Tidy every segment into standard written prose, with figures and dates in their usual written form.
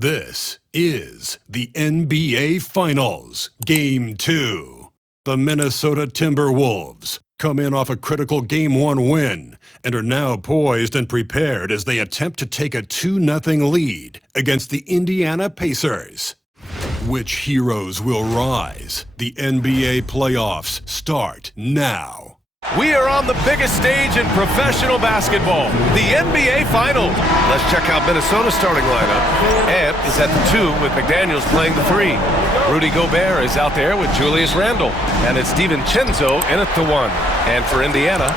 This is the NBA Finals, Game 2. The Minnesota Timberwolves come in off a critical Game 1 win and are now poised and prepared as they attempt to take a 2-0 lead against the Indiana Pacers. Which heroes will rise? The NBA playoffs start now. We are on the biggest stage in professional basketball, the NBA Finals. Let's check out Minnesota's starting lineup. Ant is at the 2 with McDaniels playing the 3. Rudy Gobert is out there with Julius Randle. And it's DiVincenzo in at the 1. And for Indiana,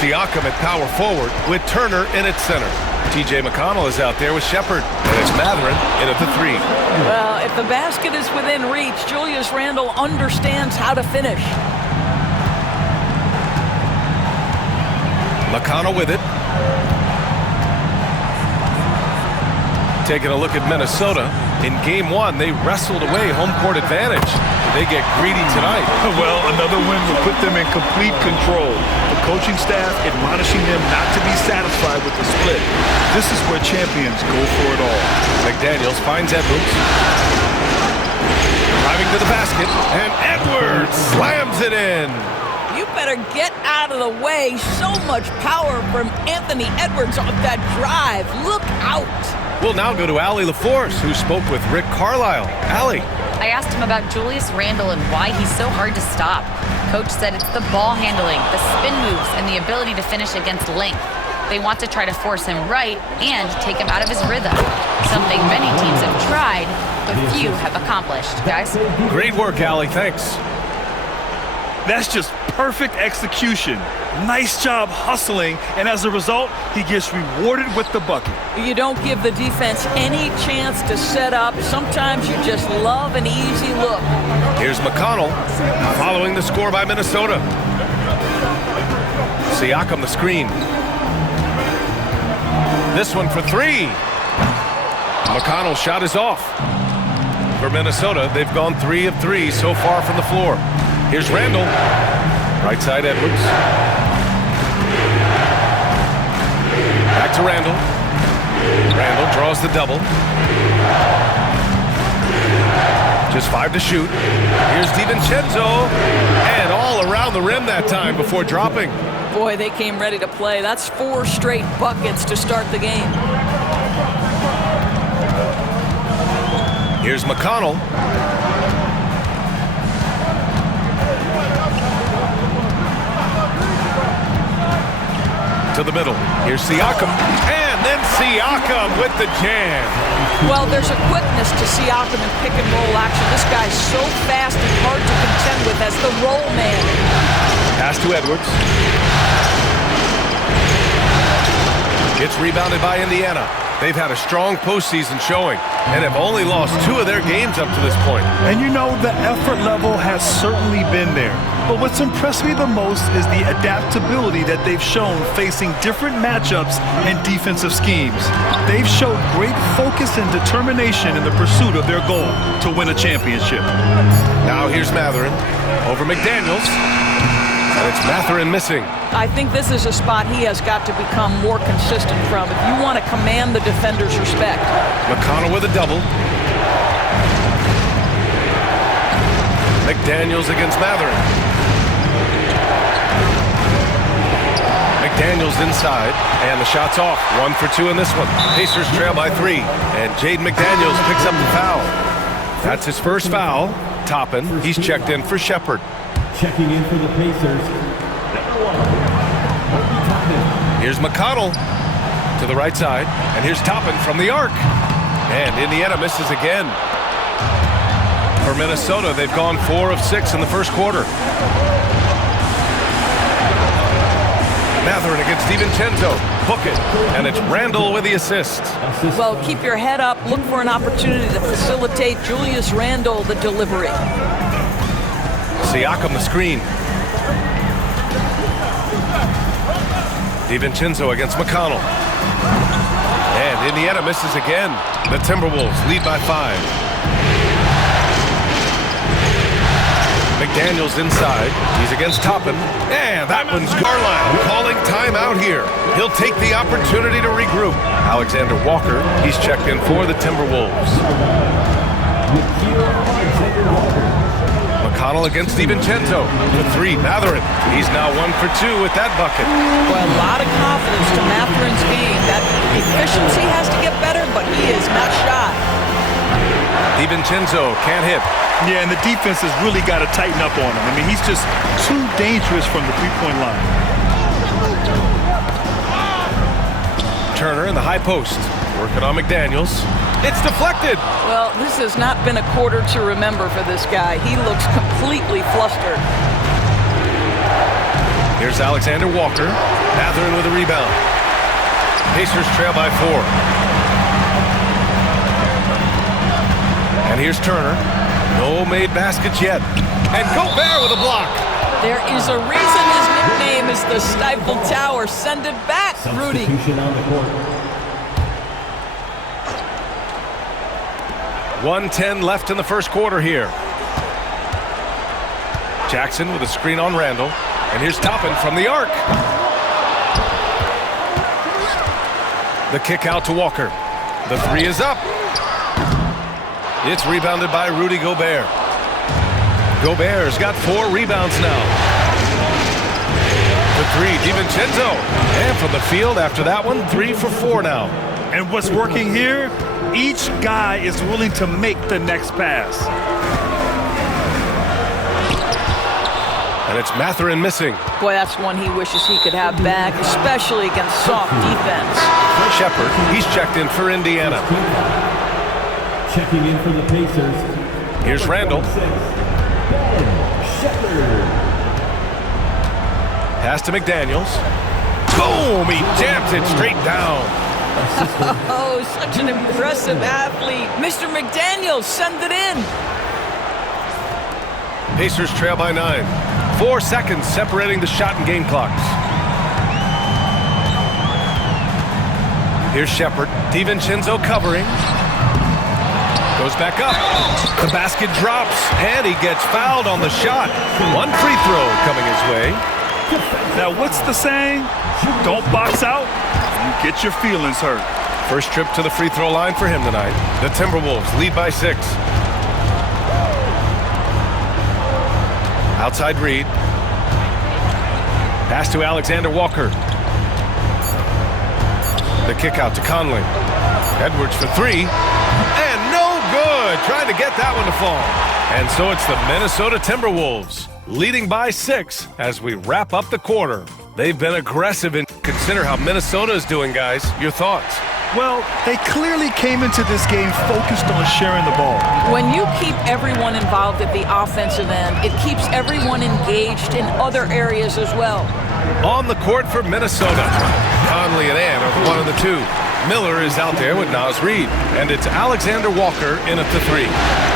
Siakam at power forward with Turner in at center. TJ McConnell is out there with Shepard. And it's Mathurin in at the 3. Well, if the basket is within reach, Julius Randle understands how to finish. McConnell with it. Taking a look at Minnesota. In Game 1, they wrestled away home court advantage. They get greedy tonight. Well, another win will put them in complete control. The coaching staff admonishing them not to be satisfied with the split. This is where champions go for it all. McDaniels finds Edwards. Driving to the basket, and Edwards slams it in. You better get out of the way. So much power from Anthony Edwards off that drive. Look out. We'll now go to Allie LaForce, who spoke with Rick Carlisle. Allie. I asked him about Julius Randle and why he's so hard to stop. Coach said it's the ball handling, the spin moves, and the ability to finish against length. They want to try to force him right and take him out of his rhythm. Something many teams have tried, but few have accomplished. Guys? Great work, Allie. Thanks. That's just perfect execution. Nice job hustling, and as a result, he gets rewarded with the bucket. You don't give the defense any chance to set up. Sometimes you just love an easy look. Here's McConnell following the score by Minnesota. Siakam the screen. This one for 3. McConnell's shot is off. For Minnesota, they've gone 3 of 3 so far from the floor. Here's Randle. Right side Edwards. Back to Randle. Randle draws the double. Just 5 to shoot. Here's DiVincenzo. And all around the rim that time before dropping. Boy, they came ready to play. That's 4 straight buckets to start the game. Here's McConnell. To the middle. Here's Siakam. And then Siakam with the jam. Well, there's a quickness to Siakam in pick and roll action. This guy's so fast and hard to contend with as the roll man. Pass to Edwards. It's rebounded by Indiana. They've had a strong postseason showing and have only lost 2 of their games up to this point. And you know, the effort level has certainly been there. But what's impressed me the most is the adaptability that they've shown facing different matchups and defensive schemes. They've showed great focus and determination in the pursuit of their goal to win a championship. Now here's Mathurin over McDaniels. And it's Mathurin missing. I think this is a spot he has got to become more consistent from if you want to command the defender's respect. McConnell with a double. McDaniels against Mathurin. McDaniels inside, and the shot's off. 1 for 2 in this one. Pacers trail by 3, and Jaden McDaniels picks up the foul. That's his first foul. Toppin, he's checked in for Shepard. Checking in for the Pacers, number 1. Here's McConnell to the right side, and here's Toppin from the arc. And Indiana misses again. For Minnesota, they've gone 4 of 6 in the first quarter. Mathurin against DiVincenzo. Book it. And it's Randle with the assist. Well, keep your head up. Look for an opportunity to facilitate Julius Randle the delivery. Siakam the screen. DiVincenzo against McConnell. And Indiana misses again. The Timberwolves lead by 5. McDaniels inside. He's against Toppin. And that one's Carlisle calling timeout here. He'll take the opportunity to regroup. Alexander Walker, he's checked in for the Timberwolves. McConnell against DiVincenzo. The three, Matherin. He's now 1 for 2 with that bucket. Well, a lot of confidence to Matherin's game. That efficiency has to get better, but he is not shy. DiVincenzo can't hit. Yeah, and the defense has really got to tighten up on him. I mean, he's just too dangerous from the three-point line. Turner in the high post. Working on McDaniels. It's deflected. Well, this has not been a quarter to remember for this guy. He looks completely flustered. Here's Alexander Walker. Matherin with a rebound. Pacers trail by 4. And here's Turner. No made baskets yet. And Gobert with a block. There is a reason his nickname is the Stifled Tower. Send it back, Rudy. Substitution on the court. 1:10 left in the first quarter here. Jackson with a screen on Randall. And here's Toppin from the arc. The kick out to Walker. The three is up. It's rebounded by Rudy Gobert. Gobert's got 4 rebounds now. The three, DiVincenzo. And from the field after that one, 3 for 4 now. And what's working here? Each guy is willing to make the next pass. And it's Matherin missing. Boy, that's one he wishes he could have back, especially against soft defense. Shepard, he's checked in for Indiana. Checking in for the Pacers. Here's Randall. Pass to McDaniels. Boom! He jams it straight down. Oh, such an impressive athlete. Mr. McDaniels, send it in. Pacers trail by 9. 4 seconds separating the shot and game clocks. Here's Shepard. DiVincenzo covering. Goes back up. The basket drops, and he gets fouled on the shot. 1 free throw coming his way. Now, what's the saying? Don't box out, you get your feelings hurt. First trip to the free throw line for him tonight. The Timberwolves lead by 6. Outside Reed. Pass to Alexander Walker. The kick out to Conley. Edwards for 3. And no good. Trying to get that one to fall. And so it's the Minnesota Timberwolves leading by 6 as we wrap up the quarter. They've been aggressive, and consider how Minnesota is doing, guys. Your thoughts? Well, they clearly came into this game focused on sharing the ball. When you keep everyone involved at the offensive end, it keeps everyone engaged in other areas as well. On the court for Minnesota, Conley and Ann are the 1 and the 2. Miller is out there with Naz Reid, and it's Alexander Walker in at the 3.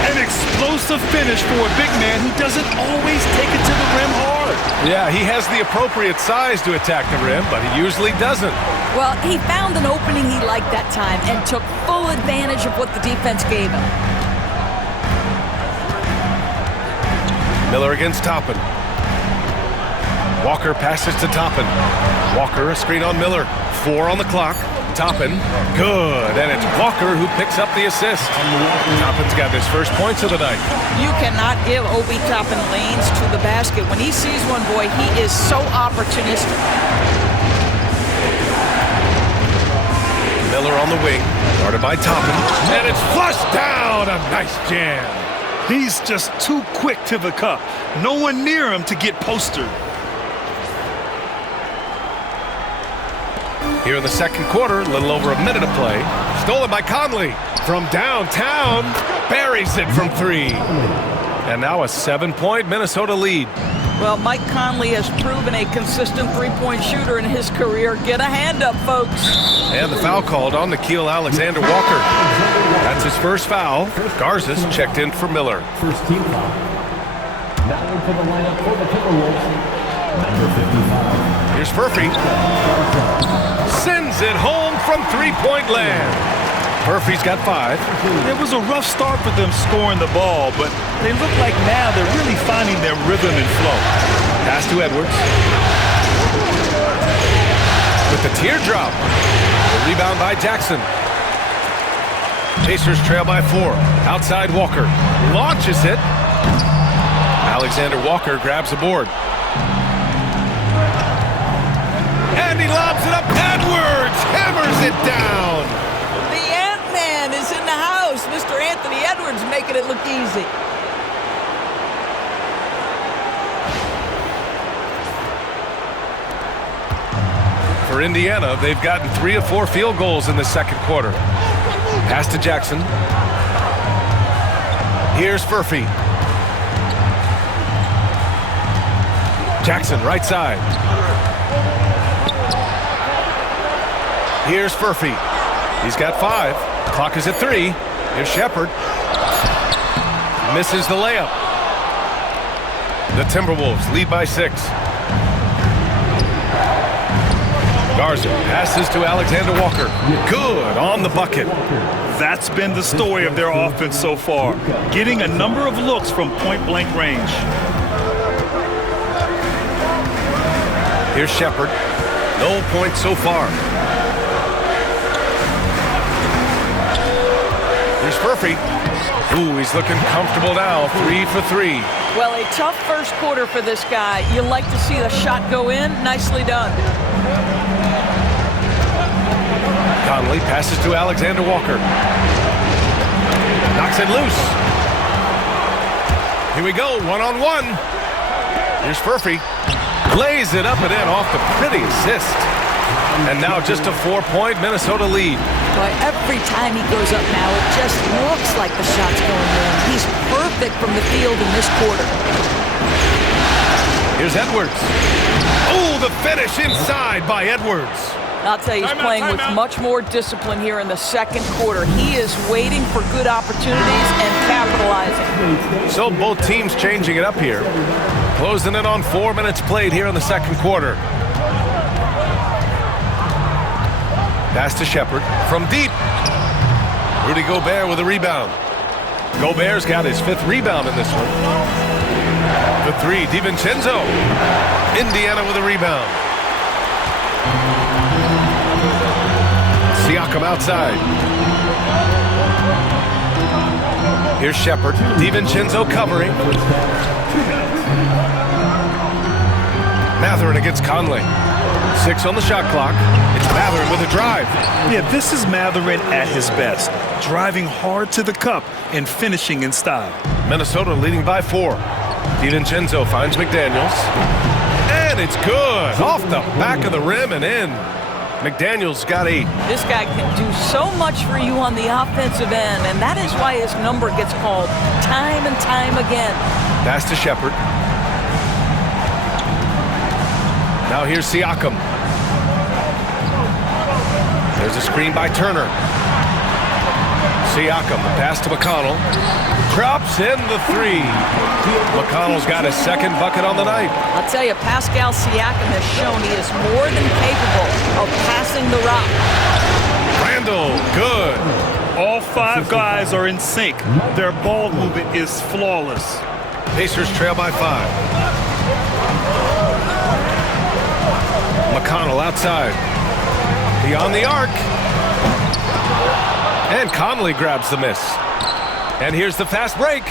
An explosive finish for a big man who doesn't always take it to the rim hard. Yeah, he has the appropriate size to attack the rim, but he usually doesn't. Well, he found an opening he liked that time and took full advantage of what the defense gave him. Miller against Toppin. Walker passes to Toppin. Walker, a screen on Miller. 4 on the clock. Toppin, good, and it's Walker who picks up the assist. Toppin's got his first points of the night. You cannot give Obi Toppin lanes to the basket. When he sees one, boy, he is so opportunistic. Miller on the wing, guarded by Toppin, and it's flushed down. A nice jam. He's just too quick to the cup. No one near him to get postered. Here in the second quarter, a little over a minute of play. Stolen by Conley from downtown. Buries it from 3. And now a 7-point Minnesota lead. Well, Mike Conley has proven a consistent three-point shooter in his career. Get a hand up, folks. And the foul called on Nickeil Alexander-Walker. That's his first foul. Garza's checked in for Miller. First team foul. That one for the lineup for the Timberwolves. Number 55. Here's Murphy. Sends it home from three-point land. Murphy's got 5. It was a rough start for them scoring the ball, but they look like now they're really finding their rhythm and flow. Pass to Edwards. With the teardrop. The rebound by Jackson. Pacers trail by 4. Outside Walker. Launches it. Alexander Walker grabs the board. And he lobs it up. Edwards hammers it down. The Ant-Man is in the house. Mr. Anthony Edwards making it look easy. For Indiana, they've gotten 3 of 4 field goals in the second quarter. Pass to Jackson. Here's Murphy. Jackson, right side. Here's Murphy. He's got 5. Clock is at 3. Here's Shepherd. Misses the layup. The Timberwolves lead by 6. Garza passes to Alexander Walker. Good on the bucket. That's been the story of their offense so far, getting a number of looks from point-blank range. Here's Shepherd. No points so far. Here's Murphy. Ooh, he's looking comfortable now. 3 for 3. Well, a tough first quarter for this guy. You like to see the shot go in. Nicely done. Conley passes to Alexander Walker. Knocks it loose. Here we go, one-on-one. Here's Murphy. Lays it up and in off the pretty assist. And now just a 4-point Minnesota lead. Boy, every time he goes up now, it just looks like the shot's going in. He's perfect from the field in this quarter. Here's Edwards. Oh, the finish inside by Edwards. I'll tell you, he's playing with much more discipline here in the second quarter. He is waiting for good opportunities and capitalizing. So both teams changing it up here. Closing in on 4 minutes played here in the second quarter. Pass to Shepherd from deep. Rudy Gobert with a rebound. Gobert's got his 5th rebound in this one. The 3, DiVincenzo. Indiana with a rebound. Siakam outside. Here's Shepherd. DiVincenzo covering. Mathurin against Conley. 6 on the shot clock. It's Mathurin with a drive. Yeah, this is Mathurin at his best. Driving hard to the cup and finishing in style. Minnesota leading by 4. DiVincenzo finds McDaniels. And it's good. Off the back of the rim and in. McDaniels got 8. This guy can do so much for you on the offensive end, and that is why his number gets called time and time again. Pass to Shepherd. Now here's Siakam. There's a screen by Turner. Siakam, pass to McConnell. Drops in the 3. McConnell's got his 2nd bucket on the night. I'll tell you, Pascal Siakam has shown he is more than capable of passing the rock. Randall, good. All 5 guys are in sync. Their ball movement is flawless. Pacers trail by 5. McConnell outside. Beyond the arc. And Conley grabs the miss. And here's the fast break.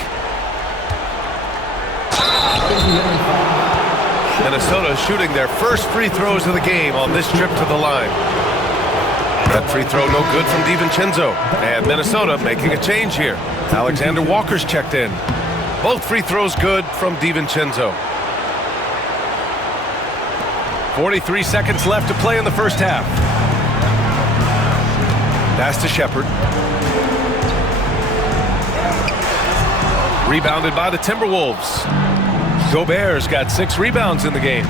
Minnesota shooting their first free throws of the game on this trip to the line. That free throw no good from DiVincenzo. And Minnesota making a change here. Alexander Walker's checked in. Both free throws good from DiVincenzo. 43 seconds left to play in the first half. Pass to Shepherd. Rebounded by the Timberwolves. Gobert's got 6 rebounds in the game.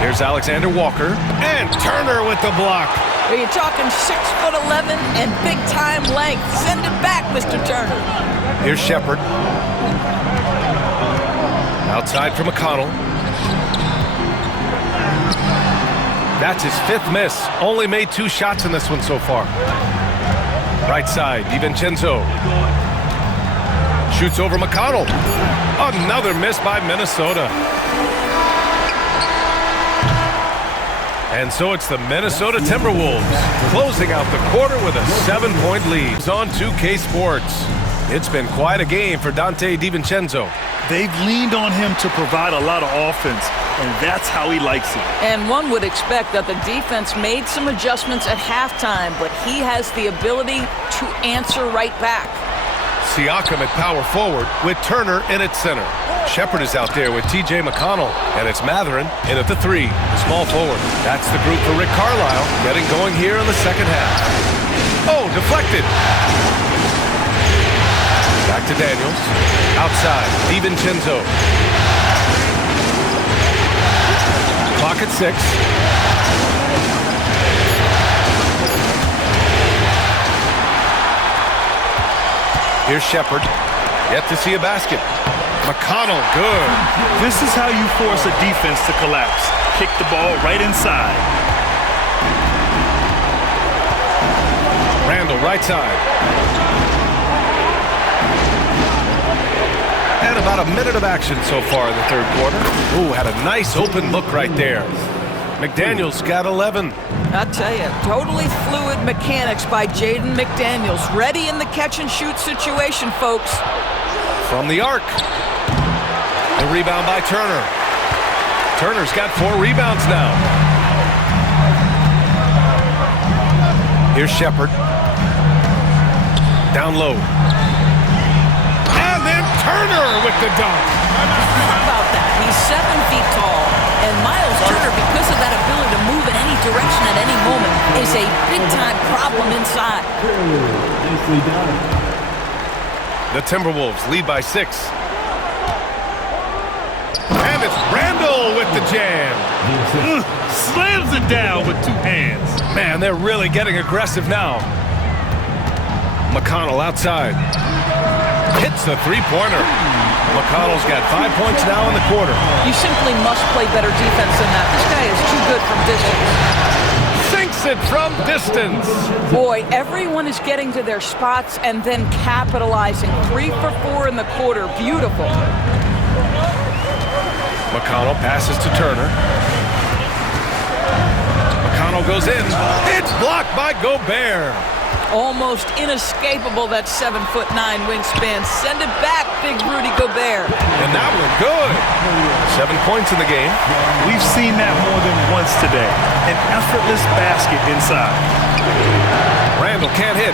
Here's Alexander Walker. And Turner with the block. Are you talking 6'11" and big-time length? Send it back, Mr. Turner. Here's Shepherd. Outside for McConnell. That's his 5th miss. Only made 2 shots in this one so far. Right side, DiVincenzo. Shoots over McConnell. Another miss by Minnesota. And so it's the Minnesota Timberwolves closing out the quarter with a 7-point lead. It's on 2K Sports. It's been quite a game for Dante DiVincenzo. They've leaned on him to provide a lot of offense, and that's how he likes it. And one would expect that the defense made some adjustments at halftime, but he has the ability to answer right back. Siakam at power forward with Turner in at center. Shepard is out there with TJ McConnell, and it's Mathurin in at the 3, the small forward. That's the group for Rick Carlisle getting going here in the second half. Oh, deflected. Back to Daniels. Outside, DiVincenzo. Clock at 6. Here's Shepard. Yet to see a basket. McConnell, good. This is how you force a defense to collapse. Kick the ball right inside. Randall, right side. And about a minute of action so far in the third quarter. Ooh, had a nice open look right there. McDaniels got 11. I tell you, totally fluid mechanics by Jaden McDaniels. Ready in the catch-and-shoot situation, folks. From the arc. The rebound by Turner. Turner's got 4 rebounds now. Here's Shepard. Down low. And then Turner with the dunk. How about that? He's 7 feet tall. And Miles Turner, because of that ability to move in any direction at any moment, is a big-time problem inside. Nicely done. The Timberwolves lead by 6. And it's Randall with the jam. Slams it down with 2 hands. Man, they're really getting aggressive now. McConnell outside. Hits a 3-pointer. McConnell's got 5 points now in the quarter. You simply must play better defense than that. This guy is too good from distance. Sinks it from distance. Boy, everyone is getting to their spots and then capitalizing. 3 for 4 in the quarter. Beautiful. McConnell passes to Turner. McConnell goes in. It's blocked by Gobert. Almost inescapable, that 7'9" wingspan. Send it back, big Rudy Gobert. And that one good. 7 points in the game. We've seen that more than once today. An effortless basket inside. Randall can't hit.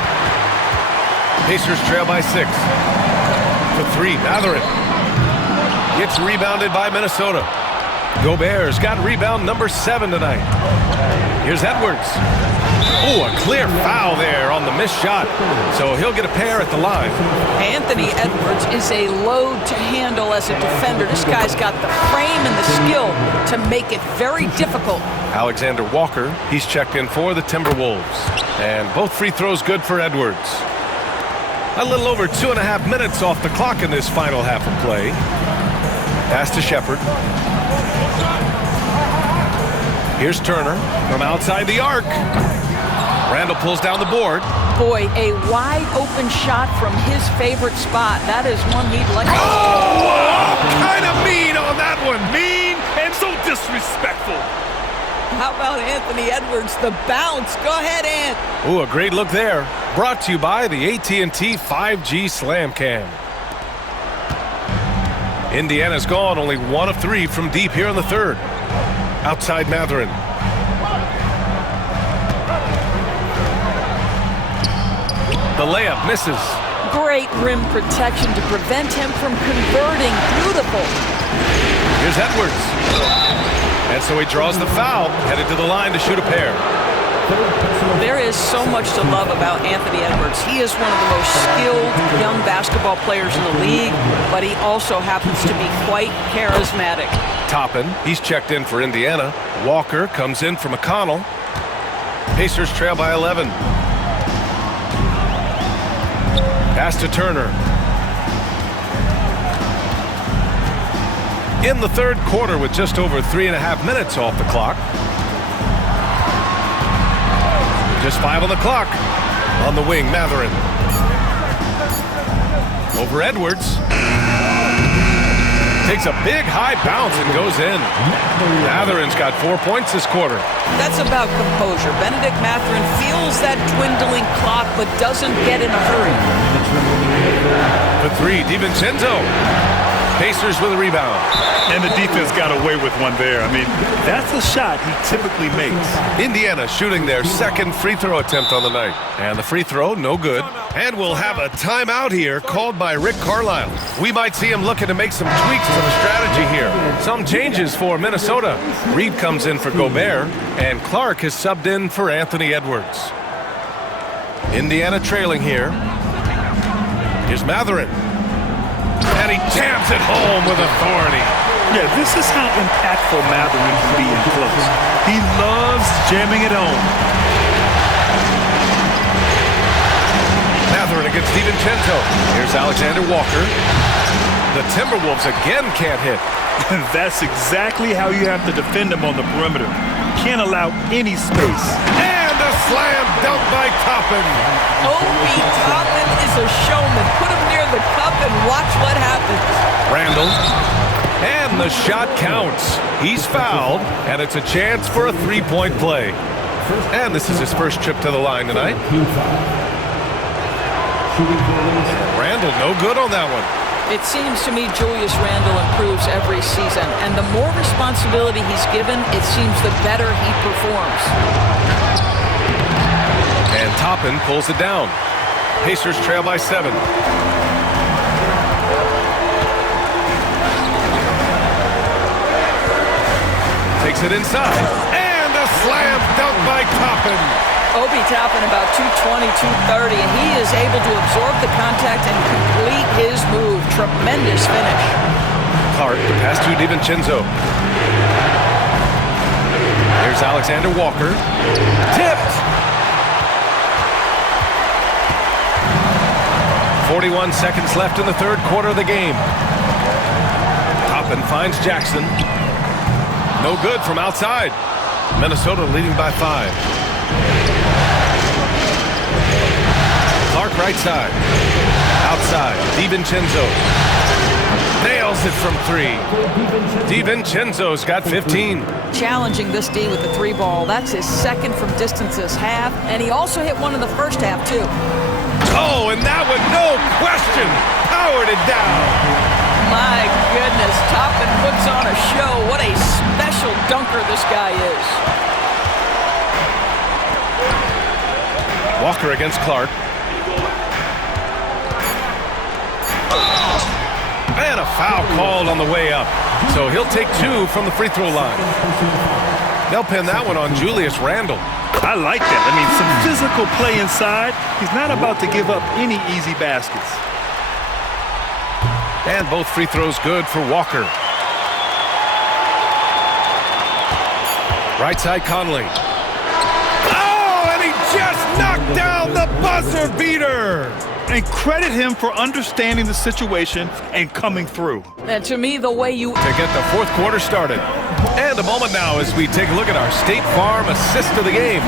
Pacers trail by 6. For 3, Mathurin. Gets rebounded by Minnesota. Gobert's got rebound number 7 tonight. Here's Edwards. Oh, a clear foul there on the missed shot. So he'll get a pair at the line. Anthony Edwards is a load to handle as a defender. This guy's got the frame and the skill to make it very difficult. Alexander Walker, he's checked in for the Timberwolves. And both free throws good for Edwards. A little over 2.5 minutes off the clock in this final half of play. Pass to Shepard. Here's Turner from outside the arc. Randall pulls down the board. Boy, a wide open shot from his favorite spot. That is one he'd like to see. Oh, kind of mean on that one. Mean and so disrespectful. How about Anthony Edwards, the bounce? Go ahead, Ant. Ooh, a great look there. Brought to you by the AT&T 5G Slam Cam. Indiana's gone only 1 of 3 from deep here in the third. Outside Mathurin. The layup misses. Great rim protection to prevent him from converting. Beautiful. Here's Edwards. And so he draws the foul, headed to the line to shoot a pair. There is so much to love about Anthony Edwards. He is one of the most skilled young basketball players in the league, but he also happens to be quite charismatic. Toppin, he's checked in for Indiana. Walker comes in for McConnell. Pacers trail by 11. Pass to Turner. In the third quarter with just over 3.5 minutes off the clock. Just 5 on the clock. On the wing, Matherin. Over Edwards. Takes a big high bounce and goes in. Matherin's got 4 points this quarter. That's about composure. Benedict Matherin feels that dwindling clock, but doesn't get in a hurry. For three, DiVincenzo. Pacers with a rebound. And the defense got away with one there. I mean, that's a shot he typically makes. Indiana shooting their second free throw attempt on the night. And the free throw, no good. And we'll have a timeout here called by Rick Carlisle. We might see him looking to make some tweaks to the strategy here. Some changes for Minnesota. Reed comes in for Gobert, and Clark has subbed in for Anthony Edwards. Indiana trailing here. Here's Matherin. And he jams it home with authority. Yeah, this is how impactful Matherin can be in close. He loves jamming it home. Matherin against DiVincenzo. Here's Alexander Walker. The Timberwolves again can't hit. That's exactly how you have to defend him on the perimeter. Can't allow any space. And a slam dunk by Toppin. Obi Toppin is a showman. Put him near the cup and watch what happens. Randall. And the shot counts. He's fouled, and it's a chance for a three-point play. And this is his first trip to the line tonight. Randall, no good on that one. It seems to me Julius Randle improves every season, and the more responsibility he's given, it seems the better he performs. And Toppin pulls it down. Pacers trail by 7. Takes it inside. And a slam dunk by Toppin. Obi Toppin about 220, 230, and he is able to absorb the contact and complete his move. Tremendous finish. Clark, the pass to DiVincenzo. Here's Alexander Walker. Tipped. 41 seconds left in the third quarter of the game. Toppin finds Jackson. No good from outside. Minnesota leading by 5. Clark right side. Outside. DiVincenzo. Nails it from 3. DiVincenzo's got 15. Challenging this D with the 3 ball. That's his second from distance this half, and he also hit one in the first half, too. Oh, and that one, no question, powered it down. My goodness, Toppin puts on a show. What a special dunker this guy is. Walker against Clark. And a foul called on the way up. So he'll take 2 from the free throw line. They'll pin that one on Julius Randle. I like that. I mean, some physical play inside. He's not about to give up any easy baskets. And both free throws good for Walker. Right side Conley. Oh, and he just knocked down the buzzer beater. And credit him for understanding the situation and coming through. And to me, the way you... To get the fourth quarter started. And a moment now as we take a look at our State Farm assist of the game.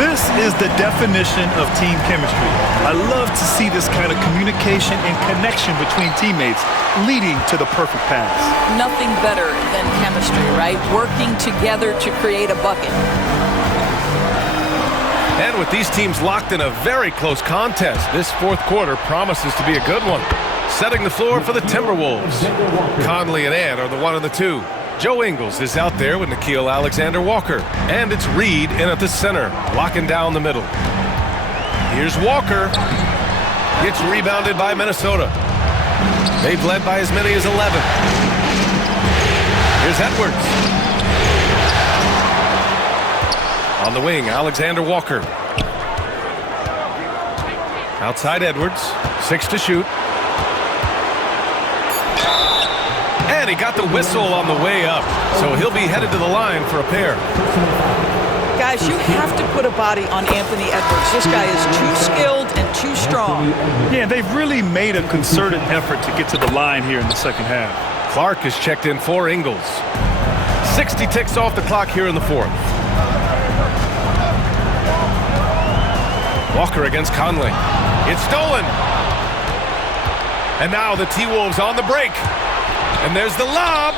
This is the definition of team chemistry. I love to see this kind of communication and connection between teammates leading to the perfect pass. Nothing better than chemistry, right? Working together to create a bucket. And with these teams locked in a very close contest, this fourth quarter promises to be a good one. Setting the floor for the Timberwolves. Conley and Ant are the 1 and the 2. Joe Ingles is out there with Nickeil Alexander-Walker. And it's Reed in at the center, locking down the middle. Here's Walker. Gets rebounded by Minnesota. They've led by as many as 11. Here's Edwards. On the wing, Alexander Walker. Outside Edwards, 6 to shoot. And he got the whistle on the way up, so he'll be headed to the line for a pair. Guys, you have to put a body on Anthony Edwards. This guy is too skilled and too strong. Yeah, they've really made a concerted effort to get to the line here in the second half. Clark is checked in for Ingles. 60 ticks off the clock here in the fourth. Walker against Conley. It's stolen. And now the T-Wolves on the break. And there's the lob.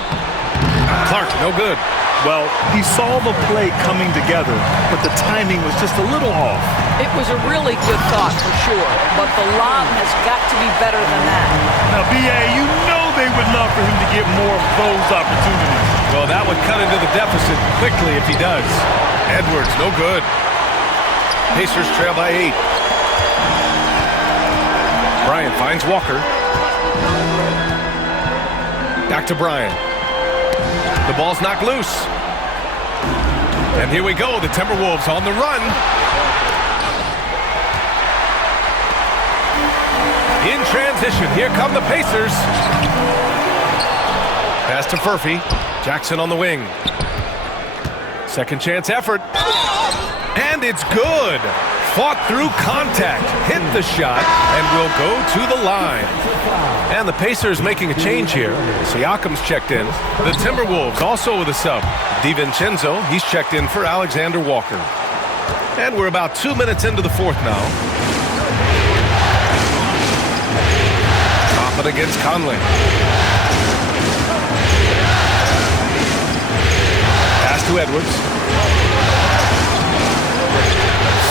Clark, no good. Well, he saw the play coming together, but the timing was just a little off. It was a really good thought for sure, but the lob has got to be better than that. Now, B.A., you know they would love for him to get more of those opportunities. Well, that would cut into the deficit quickly if he does. Edwards, no good. Pacers trail by 8. Bryant finds Walker. Back to Bryant. The ball's knocked loose. And here we go, the Timberwolves on the run. In transition, here come the Pacers. Pass to Furphy. Jackson on the wing. Second chance effort. And it's good. Fought through contact, hit the shot, and will go to the line. And the Pacers making a change here. Siakam's checked in. The Timberwolves also with a sub. DiVincenzo, he's checked in for Alexander Walker. And we're about 2 minutes into the fourth now. Toppin against Conley. Pass to Edwards.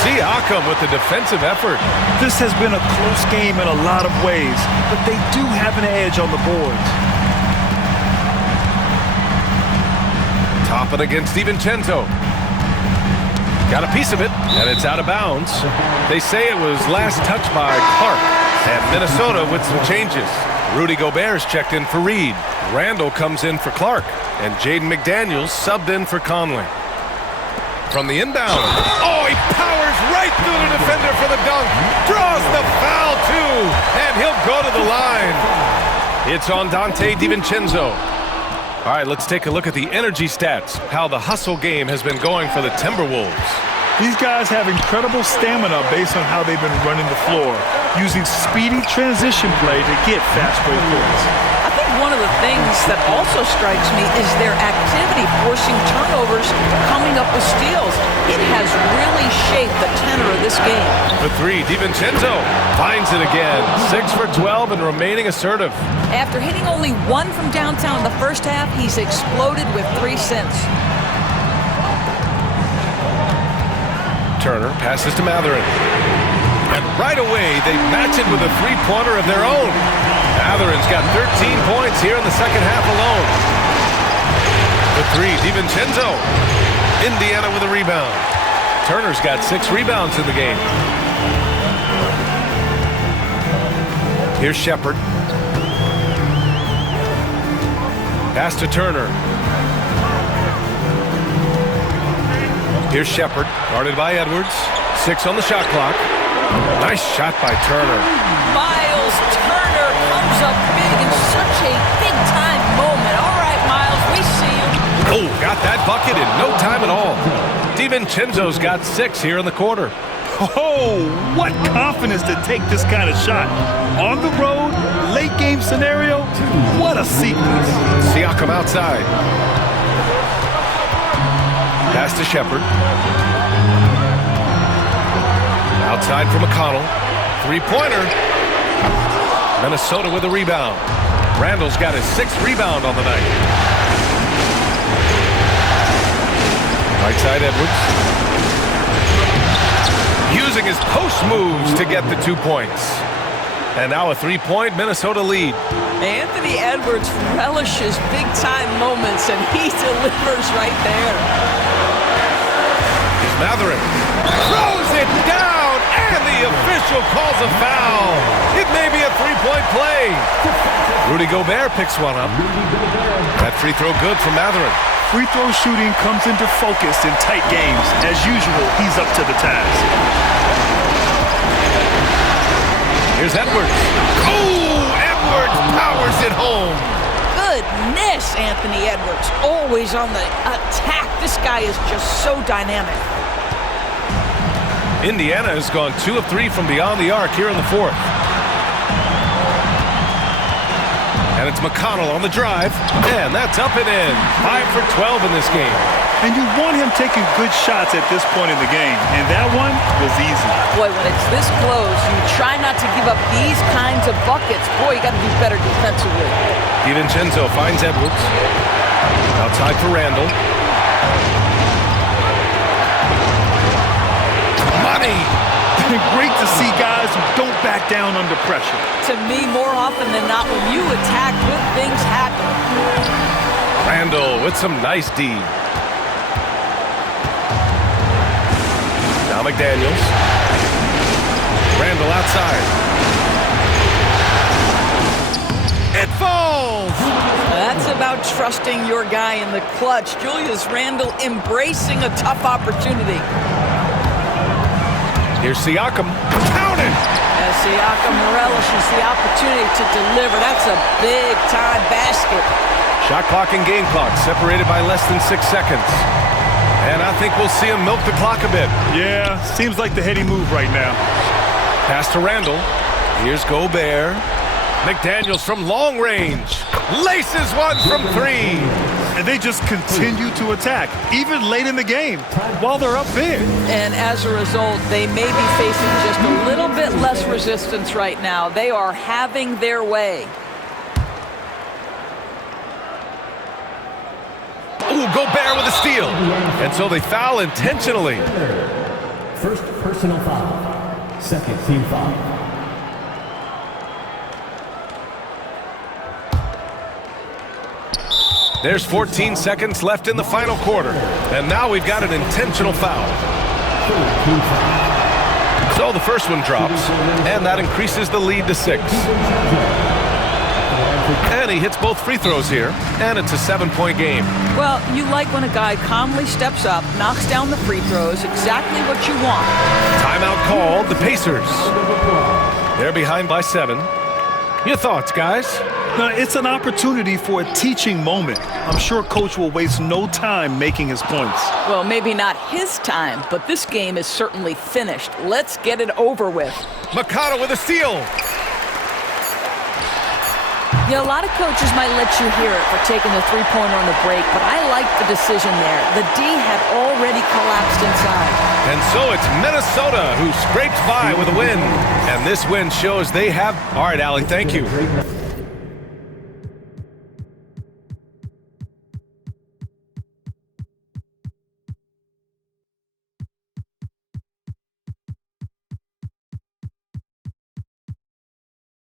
Siakam with the defensive effort. This has been a close game in a lot of ways, but they do have an edge on the boards. Toppin against DiVincenzo. Got a piece of it, and it's out of bounds. They say it was last touched by Clark. And Minnesota with some changes. Rudy Gobert's checked in for Reed. Randall comes in for Clark. And Jaden McDaniels subbed in for Conley. From the inbound. Oh, he powers right through the defender for the dunk. Draws the foul, too. And he'll go to the line. It's on Dante DiVincenzo. All right, let's take a look at the energy stats. How the hustle game has been going for the Timberwolves. These guys have incredible stamina based on how they've been running the floor, using speedy transition play to get fast break points. I think one of the things that also strikes me is their activity forcing turnovers, coming up with steals. It has really shaped the tenor of this game. The three, DiVincenzo finds it again. 6 for 12 and remaining assertive. After hitting only 1 from downtown in the first half, he's exploded with 3 since. Turner passes to Matherin. And right away, they match it with a three-pointer of their own. Matherin's got 13 points here in the second half alone. The three, DiVincenzo. Indiana with a rebound. Turner's got 6 rebounds in the game. Here's Shepherd. Pass to Turner. Here's Shepherd, guarded by Edwards. 6 on the shot clock. Nice shot by Turner. Miles Turner comes up big in such a big-time moment. All right, Miles, we see you. Oh, got that bucket in no time at all. DiVincenzo's got 6 here in the quarter. Oh, what confidence to take this kind of shot. On the road, late game scenario, what a sequence. Siakam outside. Pass to Shepherd. Outside for McConnell. Three-pointer. Minnesota with a rebound. Randall's got his 6th rebound on the night. Right side Edwards. Using his post moves to get the 2 points. And now a 3-point Minnesota lead. Anthony Edwards relishes big-time moments, and he delivers right there. Matherin throws it down, and the official calls a foul. It may be a 3-point play. Rudy Gobert picks one up. That free throw good from Matherin. Free throw shooting comes into focus in tight games. As usual, he's up to the task. Here's Edwards. Oh, Edwards powers it home. Goodness, Anthony Edwards, always on the attack. This guy is just so dynamic. Indiana has gone 2 of 3 from beyond the arc here in the fourth. And And it's McConnell on the drive, and that's up and in. 5 for 12 in this game. And you want him taking good shots at this point in the game, and that one was easy. Boy, when it's this close, you try not to give up these kinds of buckets. Boy, you got to do better defensively. DiVincenzo finds Edwards. Outside for Randall. Money! Great to see guys who don't back down under pressure. To me, more often than not, when you attack, good things happen. Randall with some nice D. Now McDaniels. Randall outside. It falls! That's about trusting your guy in the clutch. Julius Randle embracing a tough opportunity. Here's Siakam. Count it! As Siakam relishes the opportunity to deliver. That's a big-time basket. Shot clock and game clock separated by less than 6 seconds. And I think we'll see him milk the clock a bit. Yeah, seems like the heady move right now. Pass to Randall. Here's Gobert. McDaniels from long range. Laces one from 3. And they just continue to attack, even late in the game, while they're up big. And as a result, they may be facing just a little bit less resistance right now. They are having their way. Ooh, Gobert with a steal. And so they foul intentionally. First personal foul. Second team foul. There's 14 seconds left in the final quarter. And now we've got an intentional foul. So the first one drops, and that increases the lead to 6. And he hits both free throws here, and it's a 7-point game. Well, you like when a guy calmly steps up, knocks down the free throws, exactly what you want. Timeout called, the Pacers. They're behind by 7. Your thoughts, guys? Now, it's an opportunity for a teaching moment. I'm sure Coach will waste no time making his points. Well, maybe not his time, but this game is certainly finished. Let's get it over with. McConnell with a steal. Yeah, a lot of coaches might let you hear it for taking the three-pointer on the break, but I like the decision there. The D had already collapsed inside. And so it's Minnesota who scrapes by with a win. And this win shows they have... All right, Allie, thank you.